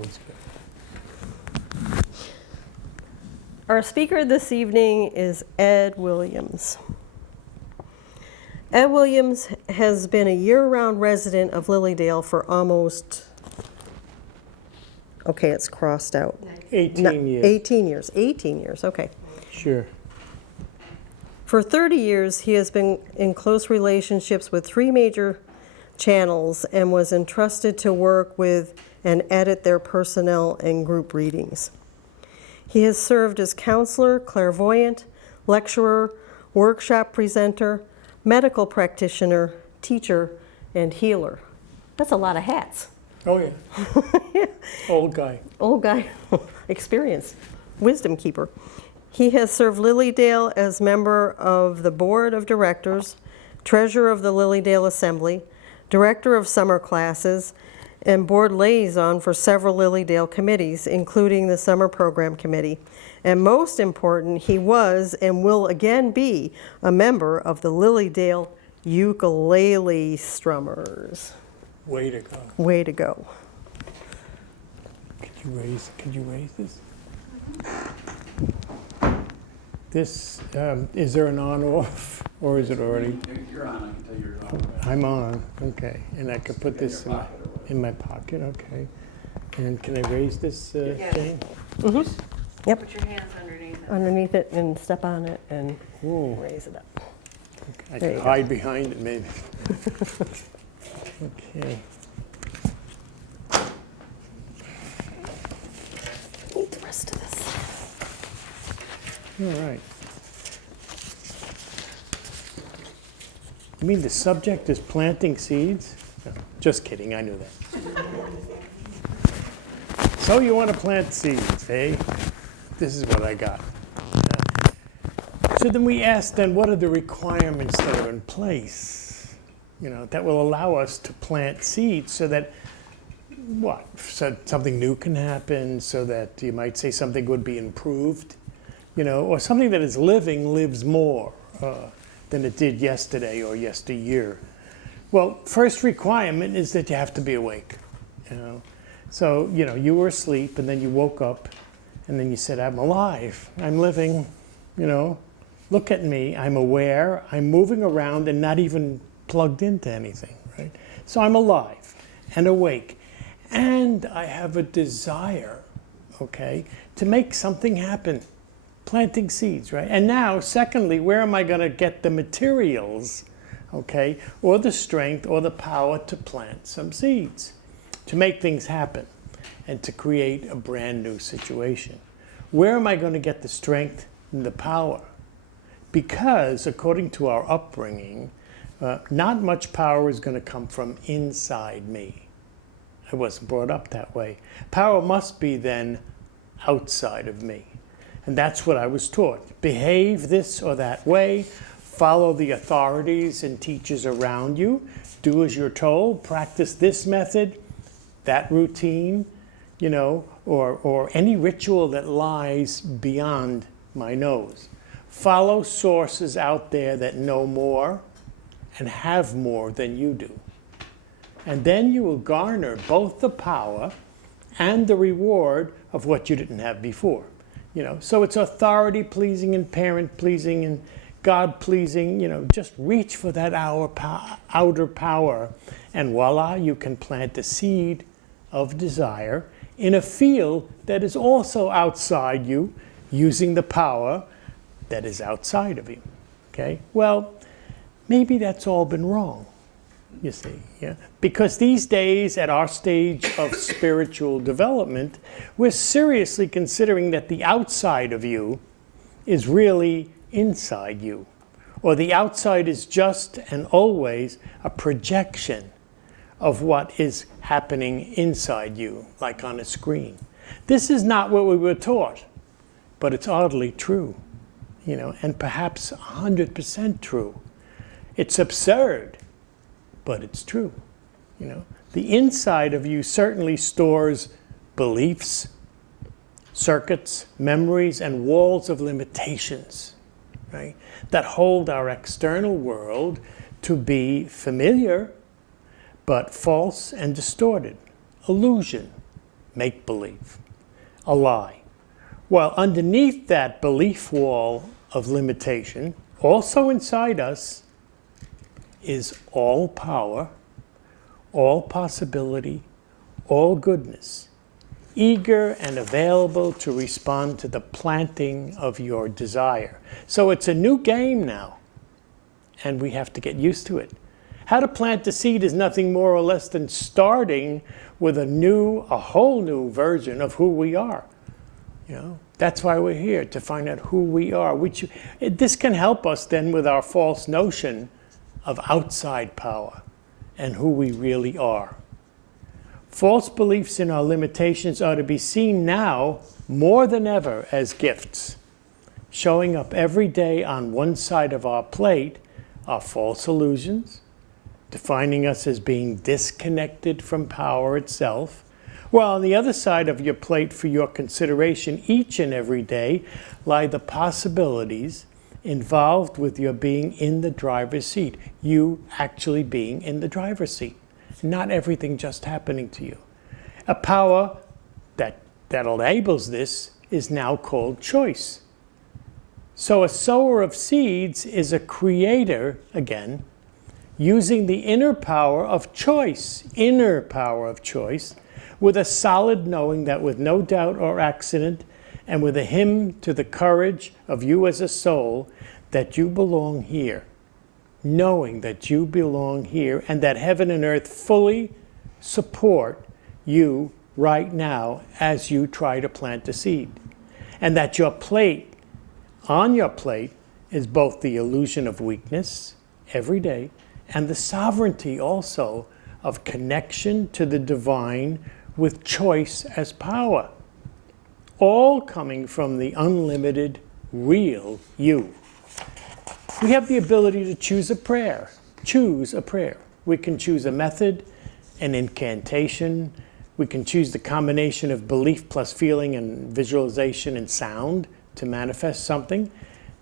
always good. Our speaker this evening is Ed Williams. Ed Williams has been a year-round resident of Lilydale for almost, okay, it's crossed out. 18 years. 18 years, 18 years, okay. Sure. For 30 years, he has been in close relationships with 3 major channels and was entrusted to work with and edit their personnel and group readings. He has served as counselor, clairvoyant, lecturer, workshop presenter, medical practitioner, teacher, and healer. That's a lot of hats. Oh, yeah. Old guy. Old guy, experienced, wisdom keeper. He has served Lilydale as member of the board of directors, treasurer of the Lilydale Assembly, director of summer classes, and board liaison for several Lilydale committees, including the summer program committee. And most important, he was and will again be a member of the Lilydale Ukulele Strummers. Way to go. Way to go. Could you raise this? This, is there an on-off, or is it already? You're on, I can tell you're on. I'm on, okay. And I could put this in my pocket, okay. And can I raise this thing? Mm-hmm. Yep. Put your hands underneath it. Underneath it and step on it and Ooh. raise it up. I There can you hide behind it, maybe. Okay. Need the rest of this. All right. You mean the subject is planting seeds? No, just kidding, I knew that. So you want to plant seeds, eh? This is what I got. So then we asked then, what are the requirements that are in place, that will allow us to plant seeds so that, so something new can happen, so that you might say something would be improved, or something that is living lives more than it did yesterday or yesteryear. Well, first requirement is that you have to be awake, So, you were asleep and then you woke up and then you said, I'm alive, I'm living, look at me, I'm aware, I'm moving around and not even plugged into anything, right? So I'm alive and awake. And I have a desire, okay, to make something happen, planting seeds, right? And now, secondly, where am I going to get the materials, okay, or the strength or the power to plant some seeds, to make things happen and to create a brand new situation? Where am I going to get the strength and the power? Because according to our upbringing, not much power is going to come from inside me. I wasn't brought up that way. Power must be then outside of me. And that's what I was taught. Behave this or that way. Follow the authorities and teachers around you. Do as you're told. Practice this method, that routine, or any ritual that lies beyond my nose. Follow sources out there that know more and have more than you do. And then you will garner both the power and the reward of what you didn't have before. So it's authority pleasing and parent pleasing and God pleasing, just reach for that outer power, and voila, you can plant a seed of desire in a field that is also outside you, using the power that is outside of you. Okay? Well, maybe that's all been wrong, you see. Yeah? Because these days, at our stage of spiritual development, we're seriously considering that the outside of you is really inside you. Or the outside is just and always a projection of what is happening inside you, like on a screen. This is not what we were taught, but it's oddly true, and perhaps 100% true. It's absurd, but it's true. The inside of you certainly stores beliefs, circuits, memories, and walls of limitations, right, that hold our external world to be familiar, but false and distorted, illusion, make-believe, a lie. Well, underneath that belief wall of limitation, also inside us, is all power, all possibility, all goodness, eager and available to respond to the planting of your desire. So it's a new game now, and we have to get used to it. How to plant the seed is nothing more or less than starting with a whole new version of who we are. You know, that's why we're here, to find out who we are. This can help us then with our false notion of outside power and who we really are. False beliefs in our limitations are to be seen now more than ever as gifts. Showing up every day on one side of our plate are false illusions, defining us as being disconnected from power itself, while on the other side of your plate for your consideration each and every day lie the possibilities involved with your being in the driver's seat, you actually being in the driver's seat, not everything just happening to you. A power that enables this is now called choice. So a sower of seeds is a creator, again, using the inner power of choice, with a solid knowing that with no doubt or accident, and with a hymn to the courage of you as a soul, that you belong here, knowing that you belong here, and that heaven and earth fully support you right now as you try to plant the seed. And that your plate, on your plate, is both the illusion of weakness every day, and the sovereignty also of connection to the divine with choice as power, all coming from the unlimited, real you. We have the ability to choose a prayer. We can choose a method, an incantation. We can choose the combination of belief plus feeling and visualization and sound to manifest something,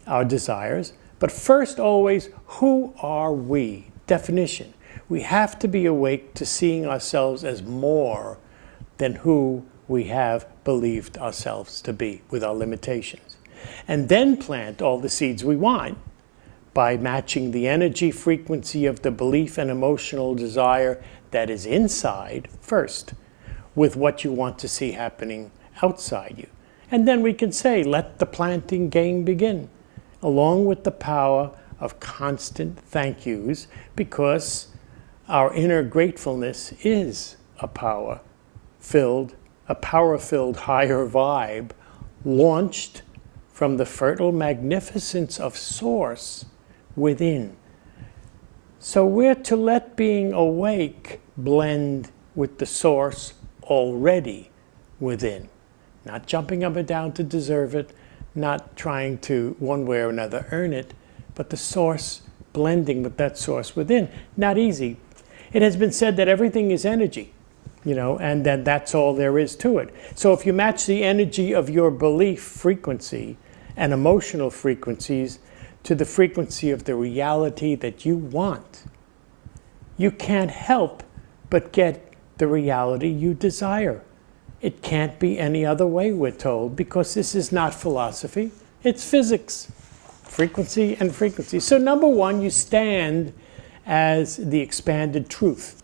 our desires. But first, always, who are we? Definition. We have to be awake to seeing ourselves as more than who we have believed ourselves to be with our limitations. And then plant all the seeds we want by matching the energy frequency of the belief and emotional desire that is inside first with what you want to see happening outside you. And then we can say, let the planting game begin, along with the power of constant thank yous, because our inner gratefulness is a power-filled higher vibe launched from the fertile magnificence of Source within. So we're to let being awake blend with the Source already within. Not jumping up and down to deserve it, not trying to one way or another earn it, but the Source blending with that Source within. Not easy. It has been said that everything is energy, and that that's all there is to it. So if you match the energy of your belief frequency and emotional frequencies to the frequency of the reality that you want, you can't help but get the reality you desire. It can't be any other way, we're told, because this is not philosophy, it's physics. Frequency and frequency. So number one, you stand as the expanded truth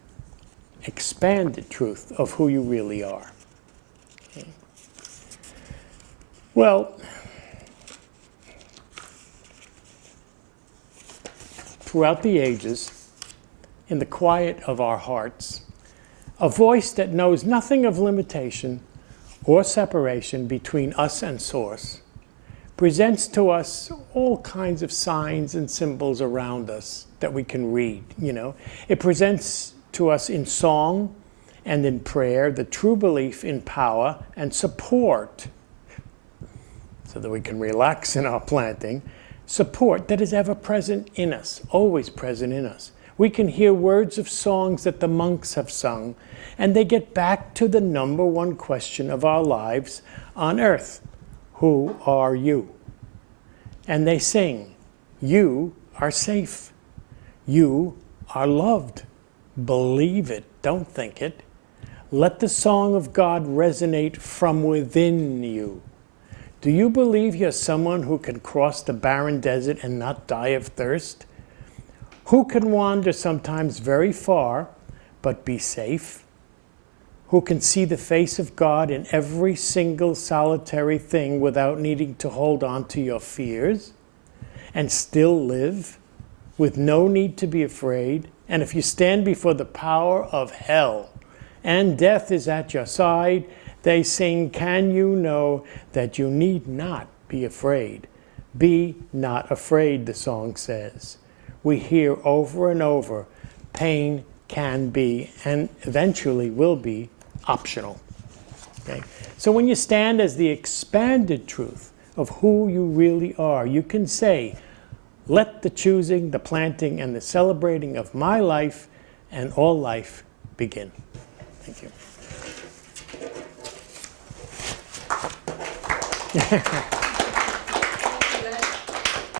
of who you really are. Okay. Well, throughout the ages, in the quiet of our hearts, a voice that knows nothing of limitation or separation between us and Source presents to us all kinds of signs and symbols around us that we can read, It presents to us in song and in prayer the true belief in power and support, so that we can relax in our planting, support that is ever present in us, always present in us. We can hear words of songs that the monks have sung, and they get back to the number one question of our lives on earth. Who are you? And they sing, you are safe. You are loved. Believe it, don't think it. Let the song of God resonate from within you. Do you believe you're someone who can cross the barren desert and not die of thirst? Who can wander sometimes very far, but be safe? Who can see the face of God in every single solitary thing without needing to hold on to your fears, and still live with no need to be afraid? And if you stand before the power of hell and death is at your side, they sing, can you know that you need not be afraid? Be not afraid, the song says. We hear over and over, pain can be, and eventually will be, optional. Okay? So when you stand as the expanded truth of who you really are, you can say, let the choosing, the planting, and the celebrating of my life and all life begin. Thank you.